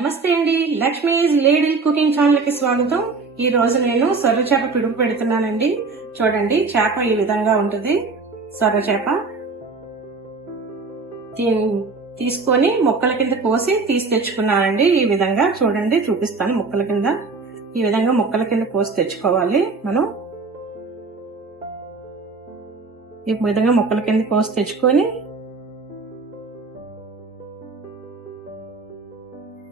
నమస్తే అండి, Lakshmi's lady cooking channel కి స్వాగతం. ఈ రోజు నేను సొర చేప పిడుపు పెడుతున్నానండి. చూడండి, చేప ఈ విధంగా ఉంటుంది. సొర చేప తీసుకొని ముక్కల కింద కోసి తీసి తెచ్చుకున్నానండి. ఈ విధంగా చూడండి, చూపిస్తాను. ముక్కల కింద ఈ విధంగా ముక్కల కింద కోసి తెచ్చుకోవాలి. మనం ఈ విధంగా ముక్కల కింద కోసి తెచ్చుకొని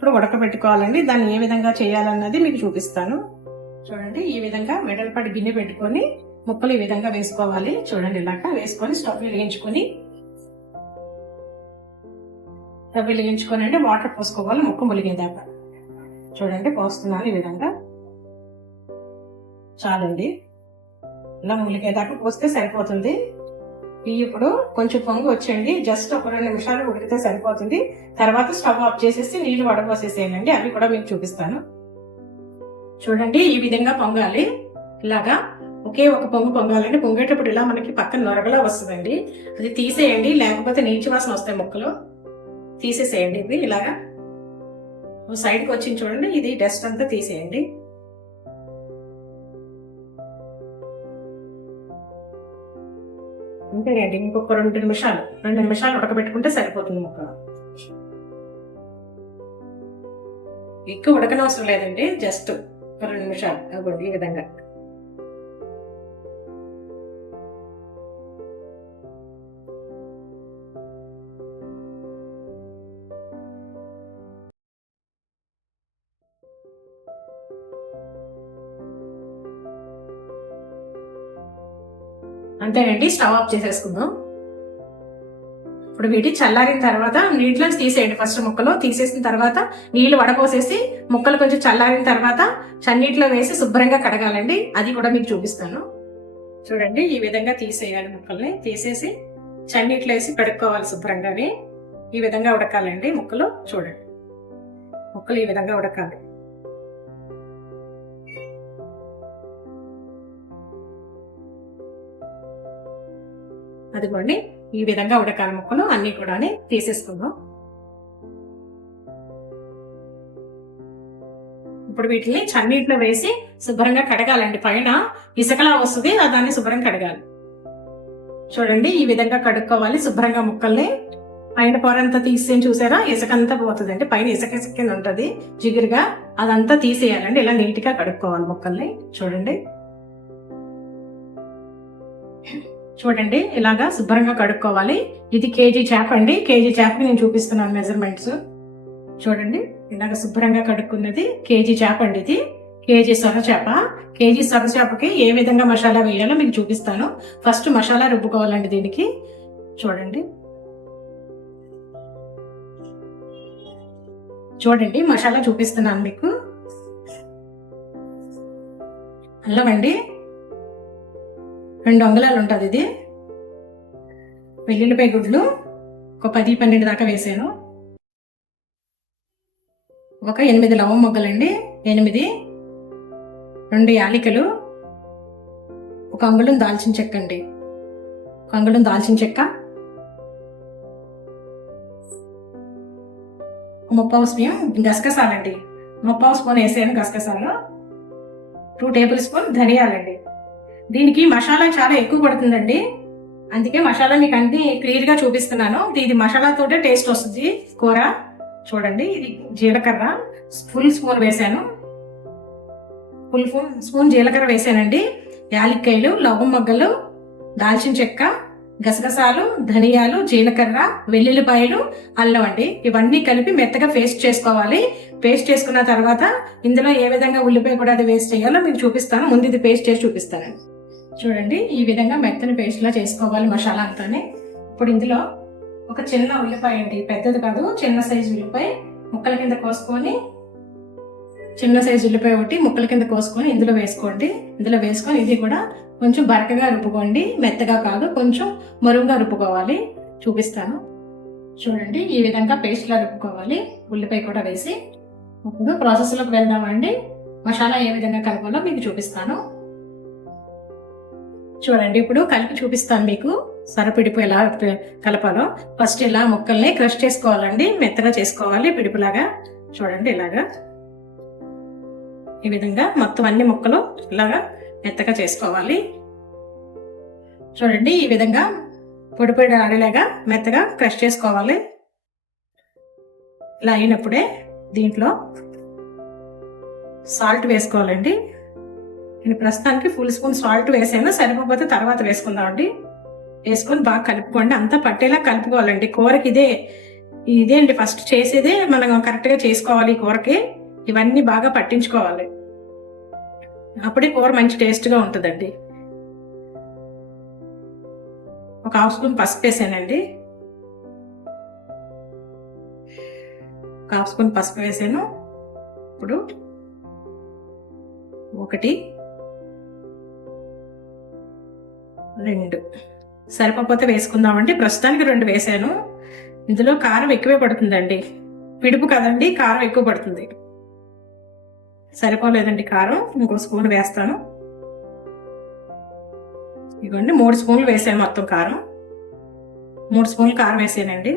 ఇప్పుడు ఉడకబెట్టుకోవాలండి. దాన్ని ఏ విధంగా చేయాలన్నది మీకు చూపిస్తాను. చూడండి, ఈ విధంగా వెడల్పాటి గిన్నె పెట్టుకొని ముక్కలు ఈ విధంగా వేసుకోవాలి. చూడండి, ఇలాగా వేసుకొని స్టవ్ వెలిగించుకొని అంటే వాటర్ పోసుకోవాలి ముక్క ములిగేదాకా. చూడండి, పోస్తున్నాను. ఈ విధంగా చాలండి, ఇలా ములిగేదాకా పోస్తే సరిపోతుంది. ఇప్పుడు కొంచెం పొంగు వచ్చండి, జస్ట్ ఒక 2 నిమిషాలు ఉడికితే సరిపోతుంది. తర్వాత స్టవ్ ఆఫ్ చేసేసి నీళ్లు వడపోసేసేయండి. అవి కూడా మీకు చూపిస్తాను. చూడండి, ఈ విధంగా పొంగాలి. ఇలాగా ఒకే ఒక పొంగు పొంగాలండి. పొంగేటప్పుడు ఇలా మనకి పక్కన నొరగలా వస్తుందండి, అది తీసేయండి, లేకపోతే నీచు వాసన వస్తాయి ముక్కలు. తీసేసేయండి. ఇది ఇలాగా సైడ్కి వచ్చింది చూడండి, ఇది డస్ట్ అంతా తీసేయండి. అంతేనండి, ఇంకొక 2 నిమిషాలు ఉడకబెట్టుకుంటే సరిపోతుంది ముక్క. ఎక్కువ ఉడకనవసరం లేదండి, జస్ట్ 2 నిమిషాలు. అవ్వండి ఈ విధంగా. అంతేనండి, స్టవ్ ఆఫ్ చేసేసుకుందాం. ఇప్పుడు వీటి చల్లారిన తర్వాత నీటిలో తీసేయండి. ఫస్ట్ ముక్కలు తీసేసిన తర్వాత నీళ్లు వడపోసేసి ముక్కలు కొంచెం చల్లారిన తర్వాత చన్నీటిలో వేసి శుభ్రంగా కడగాలండి. అది కూడా మీకు చూపిస్తాను. చూడండి, ఈ విధంగా తీసేయాలి. ముక్కల్ని తీసేసి చన్నీటిలో వేసి కడుక్కోవాలి శుభ్రంగానే. ఈ విధంగా ఉడకాలండి ముక్కలు. చూడండి, ముక్కలు ఈ విధంగా ఉడకాలి. అదిగోండి, ఈ విధంగా ఉడకాలి ముక్కలు అన్ని కూడా. తీసేసుకుందాం. ఇప్పుడు వీటిని చన్నీటిలో వేసి శుభ్రంగా కడగాలండి. పైన ఇసుకలా వస్తుంది, దాన్ని శుభ్రంగా కడగాలి. చూడండి, ఈ విధంగా కడుక్కోవాలి శుభ్రంగా ముక్కల్ని. పైన పొరంతా తీసేసి చూసారా, ఇసుకంతా పోతుందండి. పైన ఇసుక కింద ఉంటది జిగురుగా, అదంతా తీసేయాలండి. ఇలా నీట్ గా కడుక్కోవాలి ముక్కల్ని. చూడండి, ఇలాగా శుభ్రంగా కడుక్కోవాలి. ఇది కేజీ చేప అండి. కేజీ చేపకి నేను చూపిస్తున్నాను మెజర్మెంట్స్. చూడండి, ఇలాగ శుభ్రంగా కడుక్కున్నది కేజీ చేప అండి. ఇది కేజీ సొర చేప. కేజీ సొర చేపకి ఏ విధంగా మసాలా వేయాలో మీకు చూపిస్తాను. ఫస్ట్ మసాలా రుబ్బుకోవాలండి దీనికి. చూడండి, మసాలా చూపిస్తున్నాను మీకు. అల్లం అండి, 2 అంగుళాలు ఉంటుంది ఇది. వెల్లుల్లిపాయ గుడ్లు ఒక 10-12 దాకా వేసాను. ఒక 8 లవం మొగ్గలండి, 8. 2 యాలకులు, 1 అంగుళం దాల్చిన చెక్క అండి, 1 అంగుళం దాల్చిన చెక్క, 1/2 స్పూన్ గసగసాలండి, 1/2 స్పూన్ వేసాను గసగసాలు, 2 టేబుల్ స్పూన్ ధనియాలండి. దీనికి మసాలా చాలా ఎక్కువ పడుతుందండి, అందుకే మసాలా మీకు అన్ని క్లియర్ గా చూపిస్తున్నాను. ఇది మసాలాతోటే టేస్ట్ వస్తుంది కూర. చూడండి, ఇది జీలకర్ర ఫుల్ స్పూన్ వేసాను, ఫుల్ స్పూన్ జీలకర్ర వేసానండి. యాలక్కాయలు, లవం మొగ్గలు, దాల్చిన చెక్క, గసగసాలు, ధనియాలు, జీలకర్ర, వెల్లుల్లిపాయలు, అల్లం అండి. ఇవన్నీ కలిపి మెత్తగా పేస్ట్ చేసుకోవాలి. పేస్ట్ చేసుకున్న తర్వాత ఇందులో ఏ విధంగా ఉల్లిపాయ కూడా అది వేస్ట్ చేయాలో మీకు చూపిస్తాను. ముందు ఇది పేస్ట్ చేసి చూపిస్తాను. చూడండి, ఈ విధంగా మెత్తని పేస్ట్ లా చేసుకోవాలి మసాలా అంతానే. ఇప్పుడు ఇందులో ఒక చిన్న ఉల్లిపాయ అండి, పెద్దది కాదు, చిన్న సైజు ఉల్లిపాయ ముక్కల కింద కోసుకొని, చిన్న సైజు ఉల్లిపాయ ఒకటి ముక్కల కింద కోసుకొని ఇందులో వేసుకోండి. ఇందులో వేసుకొని ఇది కూడా కొంచెం బరకగా రుబ్బుకోండి, మెత్తగా కాదు, కొంచెం మరుగుగా రుబ్బుకోవాలి. చూపిస్తాను. చూడండి, ఈ విధంగా పేస్ట్ లా రుబ్బుకోవాలి. ఉల్లిపాయ కూడా వేసి ఇప్పుడు ప్రాసెస్లోకి వెళ్దామండి. మసాలా ఏ విధంగా కలపాలో మీకు చూపిస్తాను. చూడండి, ఇప్పుడు కలిపి చూపిస్తాను మీకు. సొరపిడుపు ఎలా కలపాలో. ఫస్ట్ ఇలా ముక్కల్ని క్రష్ చేసుకోవాలండి, మెత్తగా చేసుకోవాలి పిడుపులాగా. చూడండి ఇలాగా ఈ విధంగా మొత్తం అన్ని ముక్కలు ఇలాగా మెత్తగా చేసుకోవాలి. చూడండి ఈ విధంగా పొడి పొడి ఆడేలాగా మెత్తగా క్రష్ చేసుకోవాలి. ఇలా అయినప్పుడే దీంట్లో సాల్ట్ వేసుకోవాలండి. నేను ప్రస్తుతానికి ఫుల్ స్పూన్ సాల్ట్ వేసాను, సరిపోతే తర్వాత వేసుకుందామండి. వేసుకొని బాగా కలుపుకోండి, అంతా పట్టేలా కలుపుకోవాలండి. కూరకి ఇదే అండి ఫస్ట్ చేసేదే, మనం కరెక్ట్గా చేసుకోవాలి. ఈ కూరకి ఇవన్నీ బాగా పట్టించుకోవాలి, అప్పుడే కూర మంచి టేస్ట్గా ఉంటుందండి. ఒక హాఫ్ స్పూన్ పసుపు వేసానండి, ఒక హాఫ్ స్పూన్ పసుపు వేసాను. ఇప్పుడు 1 2 సరిపోతే వేసుకుందామండి. ప్రస్తుతానికి 2 వేసాను. ఇందులో కారం ఎక్కువే పడుతుందండి, పిడుపు కదండి, కారం ఎక్కువ పడుతుంది. సరిపోలేదండి కారం, ఇంకో స్పూన్ వేస్తాను. ఇదిగోండి 3 స్పూన్లు వేసాను మొత్తం కారం. 3 స్పూన్లు కారం వేసానండి.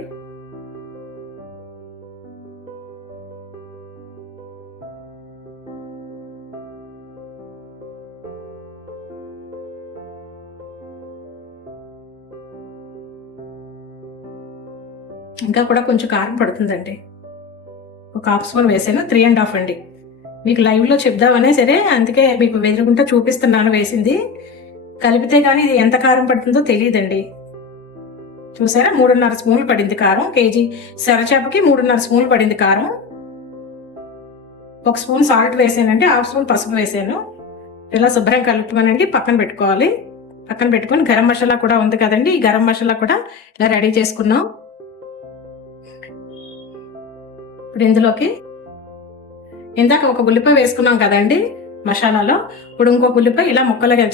ఇంకా కూడా కొంచెం కారం పడుతుందండి, ఒక హాఫ్ స్పూన్ వేసాను. 3.5 అండి. మీకు లైవ్లో చెప్దామనే సరే, అందుకే మీకు వెదురుకుంటా చూపిస్తున్నాను వేసింది. కలిపితే కానీ ఇది ఎంత కారం పడుతుందో తెలియదండి. చూసారా 3.5 స్పూన్లు పడింది కారం. కేజీ సొరచేపకి 3.5 స్పూన్లు పడింది కారం. 1 స్పూన్ సాల్ట్ వేసానండి, హాఫ్ స్పూన్ పసుపు వేసాను. ఇలా శుభ్రం కలుపుకోనండి పక్కన పెట్టుకోవాలి. పక్కన పెట్టుకొని గరం మసాలా కూడా ఉంది కదండి, ఈ గరం మసాలా కూడా ఇలా రెడీ చేసుకున్నాం. ఇప్పుడు ఇందులోకి ఇందాక ఒక ఉల్లిపాయ వేసుకున్నాం కదండి మసాలాలో, ఇప్పుడు ఇంకొక ఉల్లిపాయ ఇలా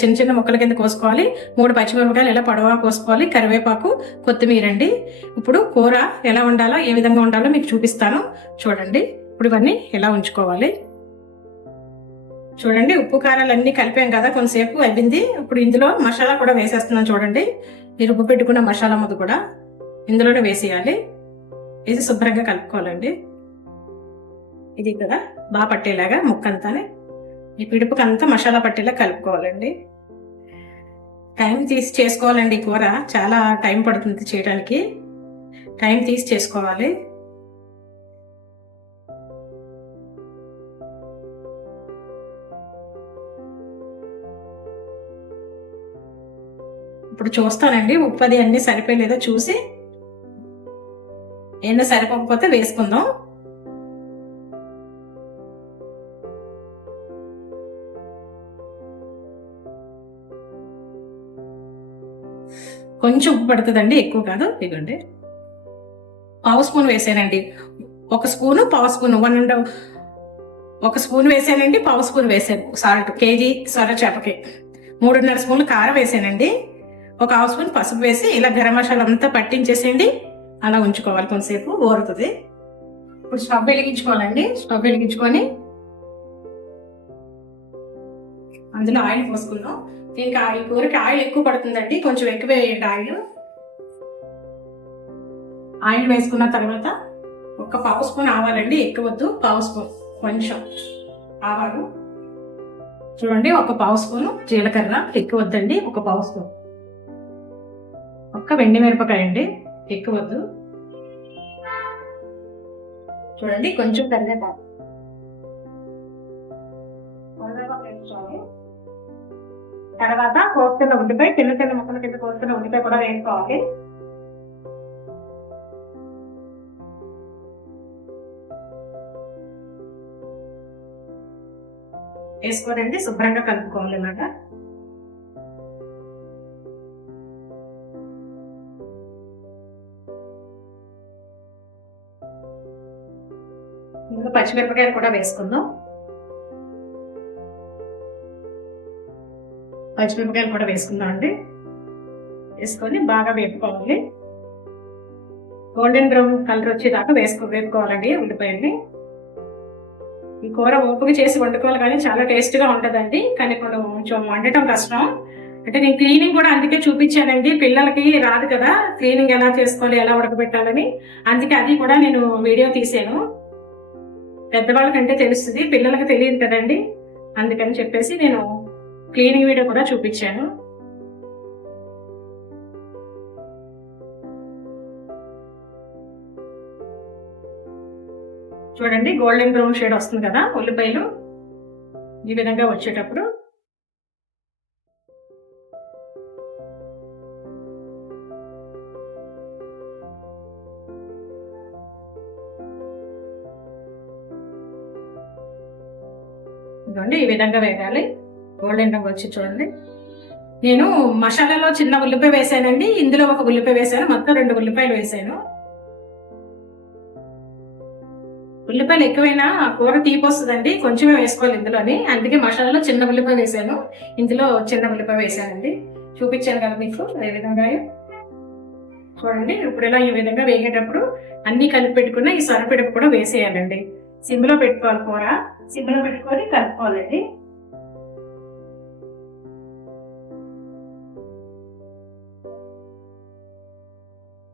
చిన్న చిన్న ముక్కల కింద కోసుకోవాలి. 3 పచ్చిమిరపకాయలు ఇలా పొడవా కోసుకోవాలి. కరివేపాకు, కొత్తిమీర అండి. ఇప్పుడు కూర ఎలా ఉండాలో, ఏ విధంగా ఉండాలో మీకు చూపిస్తాను చూడండి. ఇప్పుడు ఇవన్నీ ఎలా ఉంచుకోవాలి చూడండి. ఉప్పు కారాలు అన్నీ కలిపాం కదా, కొంతసేపు అయింది. ఇప్పుడు ఇందులో మసాలా కూడా వేసేస్తున్నాను చూడండి. మీరు ఉప్పు పెట్టుకున్న మసాలా ముద్ద కూడా ఇందులోనే వేసేయాలి. వేసి శుభ్రంగా కలుపుకోవాలండి. ఇది కదా బాగా పట్టేలాగా ముక్కంతా, ఈ పిడుపుకంతా మసాలా పట్టేలా కలుపుకోవాలండి. టైం తీసి చేసుకోవాలండి. కూర చాలా టైం పడుతుంది చేయడానికి, టైం తీసి చేసుకోవాలి. ఇప్పుడు చూస్తానండి ఉప్పు అది అన్నీ సరిపోయలేదో చూసి, ఏమైనా సరిపోకపోతే వేసుకుందాం. కొంచెం ఉప్పు పడుతుందండి, ఎక్కువ కాదు. ఇదిగోండి పావు స్పూన్ వేసానండి. 1 స్పూను పావు స్పూన్ 1 స్పూన్ వేసానండి, పావు స్పూన్ వేసాను సాల్ట్. కేజీ సొరచేపకి 3.5 స్పూన్లు కారం వేసానండి. 1 హాఫ్ స్పూన్ పసుపు వేసి ఇలా గరం మసాలా అంతా పట్టించేసేయండి. అలా ఉంచుకోవాలి, కొంతసేపు ఊరుతుంది. ఇప్పుడు స్టవ్ వెలిగించుకోవాలండి. స్టవ్ వెలిగించుకొని అందులో ఆయిల్ పోసుకుందాం. దీనికి ఈ కూరకి ఆయిల్ ఎక్కువ పడుతుందండి, కొంచెం ఎక్కువ వేయండి ఆయిల్ వేసుకున్న తర్వాత 1 పావు స్పూన్ ఆవాలండి, ఎక్కువ వద్దు, పావు స్పూన్ కొంచెం ఆవాలు. చూడండి 1 పావు స్పూన్ జీలకర్ర, ఎక్కువ వద్దండి, 1 పావు స్పూన్. 1 వెండి మిరపకాయ అండి, ఎక్కువ వద్దు. చూడండి కొంచెం కరివేపాకు వేసుకోవాలి. తర్వాత కోస్తున్న ఉల్లిపాయ, చిన్న చిన్న ముక్కల కింద కోస్తున్న ఉల్లిపాయ కూడా వేసుకోవాలి. వేసుకోనండి శుభ్రంగా కలుపుకోవాలి. ఇలాగా ఇందులో పచ్చిమిరపకాయలు కూడా వేసుకుందాం. పచ్చిమిరపకాయలు కూడా వేసుకుందాం అండి. వేసుకొని బాగా వేపుకోవాలి. గోల్డెన్ బ్రౌన్ కలర్ వచ్చేదాకా వేపుకోవాలండి ఉల్లిపాయల్ని. ఈ కూర ఓపిక చేసి వండుకోవాలి, కానీ చాలా టేస్ట్గా ఉంటుందండి. కానీ కొంచెం వండటం కష్టం. అంటే నేను క్లీనింగ్ కూడా అందుకే చూపించానండి, పిల్లలకి రాదు కదా క్లీనింగ్ ఎలా చేసుకోవాలి, ఎలా ఉడకబెట్టాలని. అందుకే అది కూడా నేను వీడియో తీసాను. పెద్దవాళ్ళకంటే తెలుస్తుంది, పిల్లలకి తెలియదు కదండి. అందుకని చెప్పేసి నేను క్లీనింగ్ వీడియో కూడా చూపించాను. చూడండి గోల్డెన్ బ్రౌన్ షేడ్ వస్తుంది కదా ఉల్లిపాయలు, ఈ విధంగా వచ్చేటప్పుడు ఈ విధంగా వేయాలి. గోల్డెన్ రంగు వచ్చి చూడండి. నేను మసాలాలో చిన్న ఉల్లిపాయ వేసానండి, ఇందులో ఒక ఉల్లిపాయ వేసాను, మొత్తం 2 ఉల్లిపాయలు వేసాను. ఉల్లిపాయలు ఎక్కువైనా కూర తీపి వస్తుందండి, కొంచెమే వేసుకోవాలి ఇందులోని. అందుకే మసాలాలో చిన్న ఉల్లిపాయ వేసాను, ఇందులో చిన్న ఉల్లిపాయ వేసానండి. చూపించాను కదా మీకు ఏ విధంగా. చూడండి ఇప్పుడు ఇలా ఈ విధంగా వేగేటప్పుడు అన్ని కలిపి పెట్టుకున్న ఈ సరిపెడుపు కూడా వేసేయాలండి. సిమ్లో పెట్టుకోవాలి, కూర సిమ్లో పెట్టుకొని కలుపుకోవాలండి.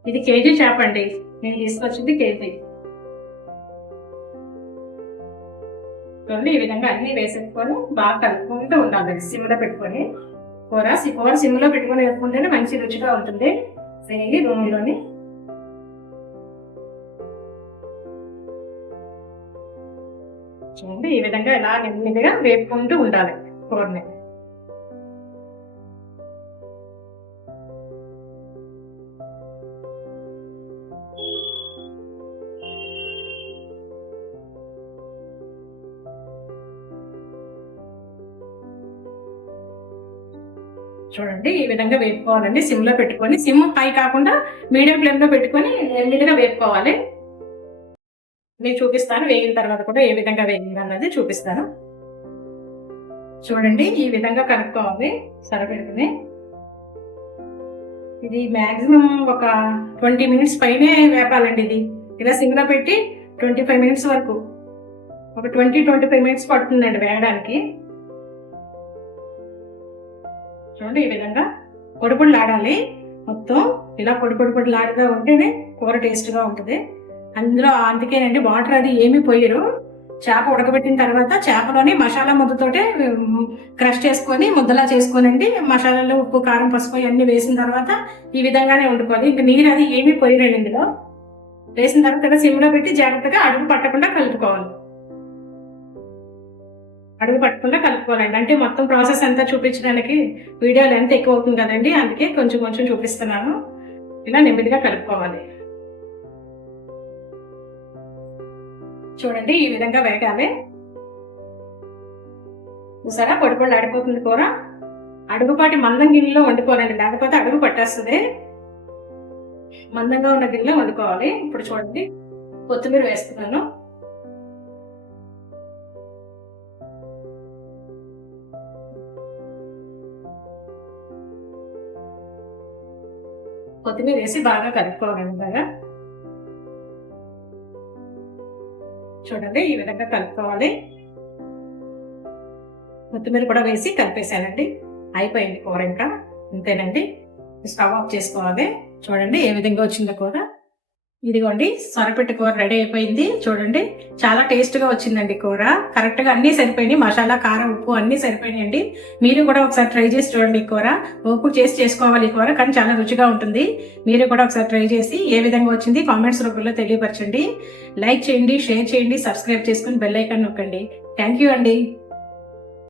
ఇది కేజీ చేప అండి, నేను తీసుకొచ్చింది కేజీ. ఈ విధంగా అన్ని వేసేసుకొని బాగా కలుపుకుంటూ ఉండాలి సిమ్లో పెట్టుకొని. కూర సిమ్లో పెట్టుకొని వేసుకుంటేనే మంచి రుచిగా ఉంటుంది. నెయ్యి నూనెలోని చూడండి, ఈ విధంగా ఇలా నెమ్మదిగా వేపుకుంటూ ఉండాలి కూరని. చూడండి ఈ విధంగా వేపుకోవాలండి, సిమ్లో పెట్టుకొని. సిమ్ హై కాకుండా మీడియం ఫ్లేమ్లో పెట్టుకొని నెమ్మదిగా వేపుకోవాలి. నేను చూపిస్తాను వేగిన తర్వాత కూడా ఏ విధంగా వేగింది అన్నది చూపిస్తాను. చూడండి ఈ విధంగా కలుపుకోవాలి సరిపెడుకుని. ఇది మ్యాక్సిమం ఒక 20 మినిట్స్ పైనే వేపాలండి. ఇది ఇలా సిమ్లో పెట్టి 25 మినిట్స్ వరకు, ఒక 20-25 మినిట్స్ పడుతుందండి వేగడానికి. చూడండి ఈ విధంగా పొడి మొత్తం ఇలా పొడి ఉంటేనే కూర టేస్ట్గా ఉంటుంది. అందులో అందుకేనండి వాటర్ అది ఏమీ పోయరు. చేప ఉడకబెట్టిన తర్వాత చేపలోని మసాలా ముద్దతోటే క్రష్ చేసుకొని ముద్దలా చేసుకోనండి. మసాలాలు ఉప్పు కారం పసుపు అన్నీ వేసిన తర్వాత ఈ విధంగానే వండుకోవాలి. ఇంకా నీరు అది ఏమీ పోయరండి. ఇందులో వేసిన తర్వాత సిమ్లో పెట్టి జాగ్రత్తగా అడుగు పట్టకుండా కలుపుకోవాలి. అంటే మొత్తం ప్రాసెస్ అంతా చూపించడానికి వీడియోలు ఎంత ఎక్కువ అవుతుంది కదండి, అందుకే కొంచెం కొంచెం చూపిస్తున్నాను. ఇలా నెమ్మదిగా కలుపుకోవాలి. చూడండి ఈ విధంగా వేగాలి. చూసారా పొడి ఆడిపోతుంది కూర. అడుగుపాటి మందం గిన్నెలో వండుకోవాలండి, లేకపోతే అడుగు పట్టేస్తుంది. మందంగా ఉన్న గిన్నెలో వండుకోవాలి. ఇప్పుడు చూడండి కొత్తిమీర వేస్తున్నాను. కొత్తిమీర వేసి బాగా కలుపుకోవాలండి. బాగా చూడండి ఈ విధంగా కలుపుకోవాలి. కొత్తిమీర కూడా వేసి కలిపేసానండి. అయిపోయింది కూర, ఇంకా అంతేనండి. స్టవ్ ఆఫ్ చేసుకోవాలి. చూడండి ఏ విధంగా వచ్చిందో కూర. ఇదిగోండి సొరపెట్టు కూర రెడీ అయిపోయింది. చూడండి చాలా టేస్ట్గా వచ్చిందండి కూర. కరెక్ట్గా అన్నీ సరిపోయినాయి, మసాలా కారం ఉప్పు అన్నీ సరిపోయినాయండి. మీరు కూడా ఒకసారి ట్రై చేసి చూడండి. కూర ఉప్పు చేసుకోవాలి ఈ కూర, కానీ చాలా రుచిగా ఉంటుంది. మీరు కూడా ఒకసారి ట్రై చేసి ఏ విధంగా వచ్చింది కామెంట్స్ రూపంలో తెలియపరచండి. లైక్ చేయండి, షేర్ చేయండి, సబ్స్క్రైబ్ చేసుకుని బెల్ ఐకాన్ నొక్కండి. థ్యాంక్ యూ అండి.